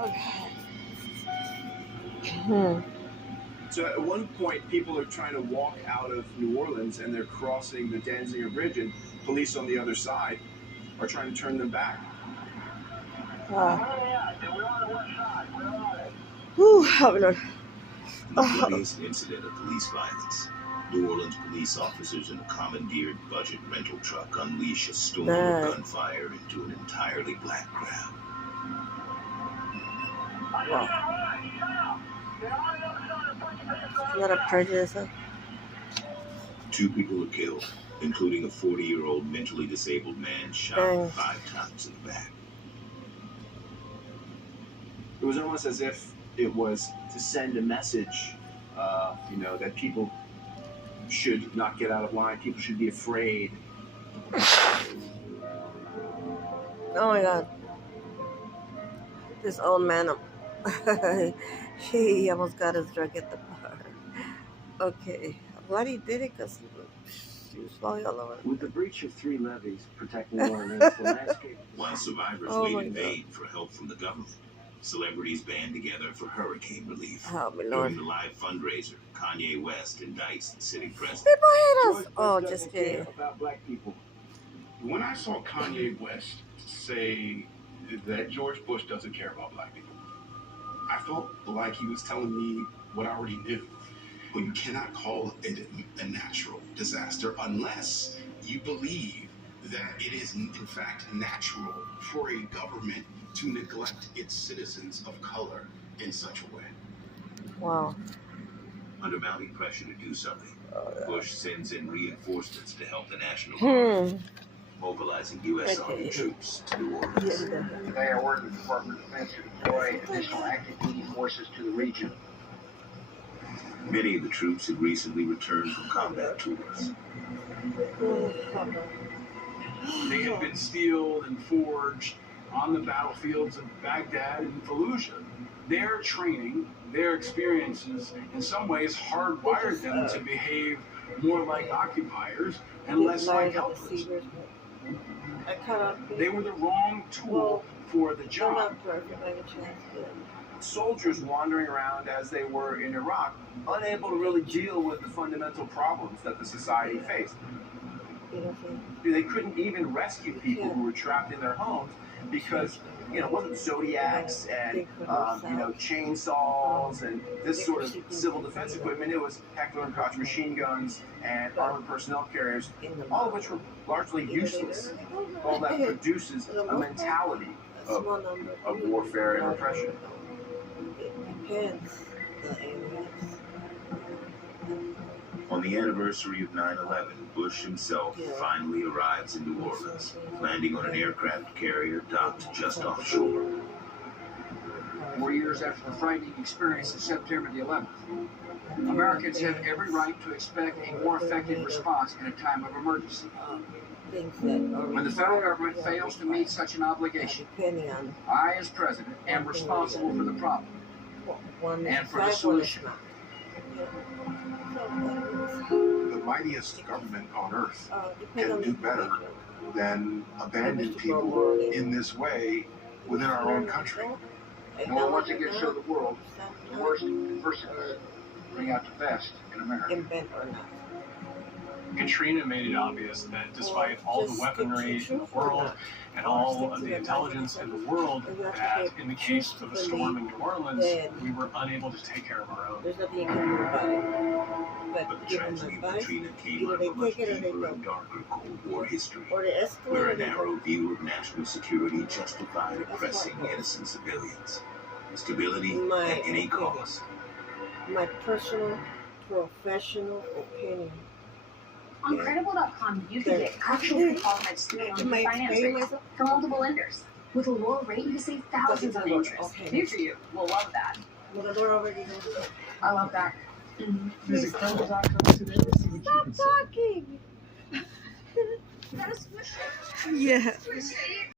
Okay. So at one point, people are trying to walk out of New Orleans and they're crossing the Danziger Bridge, and police on the other side are trying to turn them back. Lord. An oblivious incident of police violence. New Orleans police officers in a commandeered budget rental truck unleash a storm of gunfire into an entirely black crowd. Wow. Is that a prejudice? Huh? 2 people are killed, including a 40-year-old mentally disabled man shot 5 times in the back. It was almost as if it was to send a message, that people should not get out of line. People should be afraid. Oh my God. This old man, he almost got his drug at the bar. Okay. I'm glad he did it because he was falling all over. With the breach of 3 levees protecting New Orleans, the landscape. While survivors wait in vain for help from the government, celebrities band together for hurricane relief. During the live fundraiser, Kanye West indicts the city president. People hate us. Oh, just kidding. About black people. When I saw Kanye West say that George Bush doesn't care about black people, I felt like he was telling me what I already knew. Well, you cannot call it a natural disaster unless you believe that it is in fact natural for a government to neglect its citizens of color in such a way. Wow. Under mounting pressure to do something, Bush sends in reinforcements to help the National Guard, mobilizing U.S. Army troops to New Orleans. Today, I ordered the Department of Defense to deploy additional active duty forces to the region. Many of the troops had recently returned from combat tours. They had been steeled and forged on the battlefields of Baghdad and Fallujah. Their training, their experiences, in some ways hardwired them to behave more like occupiers and less like helpers. They were the wrong tool for the job. Soldiers wandering around as they were in Iraq, unable to really deal with the fundamental problems that the society faced. They couldn't even rescue people who were trapped in their homes because, it wasn't Zodiacs and, chainsaws and this sort of civil defense equipment. It was Heckler and Koch machine guns and armored personnel carriers, all of which were largely useless. All that produces a mentality of warfare and repression. On the anniversary of 9/11, Bush himself finally arrives in New Orleans, landing on an aircraft carrier docked just offshore. 4 years after the frightening experience of September the 11th, Americans have every right to expect a more effective response in a time of emergency. When the federal government fails to meet such an obligation, I, as president, am responsible for the problem and for the solution. The mightiest government on earth can do better than abandon people in this way within our own country. And we'll once again show the world the worst adversities bring out the best in America. Katrina made it obvious that despite all the weaponry in the world and all of the intelligence in the world, that in the case of a storm in New Orleans, we were unable to take care of our own. There's nothing you can do about it. But the tragedy of Katrina came out of a much deeper and darker Cold War history, where a narrow view of national security justified oppressing innocent civilians. Stability at any cost. My personal, professional opinion. On Credible.com, you can get actual qualified student loan finance rates from multiple lenders. With a lower rate, you can save thousands on interest. Future you will love that. I love that. Visit Credible.com today to see what you can say. Stop talking! You gotta switch it. Yeah.